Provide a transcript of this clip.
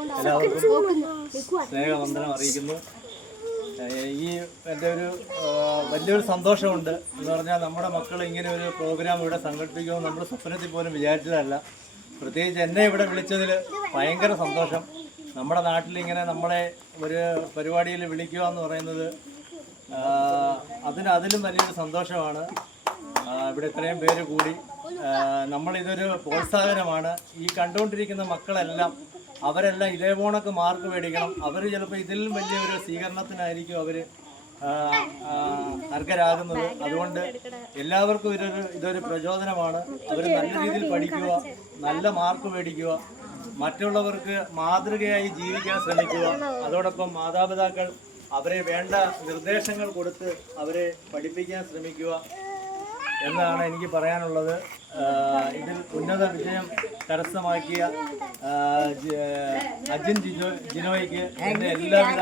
എല്ലാവർക്കും സ്നേഹവന്ദനം അറിയിക്കുന്നു. ഈ എൻ്റെ ഒരു വലിയൊരു സന്തോഷമുണ്ട് എന്ന് പറഞ്ഞാൽ നമ്മുടെ മക്കൾ ഇങ്ങനെ ഒരു പ്രോഗ്രാം ഇവിടെ സംഘടിപ്പിക്കുമെന്ന് നമ്മൾ സ്വപ്നത്തിൽ പോലും വിചാരിച്ചതല്ല. പ്രത്യേകിച്ച് എന്നെ ഇവിടെ വിളിച്ചതിൽ ഭയങ്കര സന്തോഷം. നമ്മുടെ നാട്ടിൽ ഇങ്ങനെ നമ്മളെ ഒരു പരിപാടിയിൽ വിളിക്കുക എന്ന് പറയുന്നത് അതിലും വലിയൊരു സന്തോഷമാണ്. ഇവിടെ ഇത്രയും പേര് കൂടി നമ്മളിതൊരു പ്രോത്സാഹനമാണ്. ഈ കണ്ടുകൊണ്ടിരിക്കുന്ന മക്കളെല്ലാം അവരെല്ലാം ഇതേപോണക്ക് മാർക്ക് മേടിക്കണം. അവർ ചിലപ്പോൾ ഇതിലും വലിയൊരു സ്വീകരണത്തിനായിരിക്കും അവർ അർഹരാകുന്നത്. അതുകൊണ്ട് എല്ലാവർക്കും ഇതൊരു പ്രചോദനമാണ്. അവർ നല്ല രീതിയിൽ പഠിക്കുക, നല്ല മാർക്ക് മേടിക്കുക, മറ്റുള്ളവർക്ക് മാതൃകയായി ജീവിക്കാൻ ശ്രമിക്കുക. അതോടൊപ്പം മാതാപിതാക്കൾ അവരെ വേണ്ട നിർദ്ദേശങ്ങൾ കൊടുത്ത് അവരെ പഠിപ്പിക്കാൻ ശ്രമിക്കുക എന്നാണ് എനിക്ക് പറയാനുള്ളത്. ഇതിൽ ഉന്നത വിജയം കരസ്ഥമാക്കിയ അജിൻ ജിനോയ്ക്ക് എൻ്റെ എല്ലാവിധ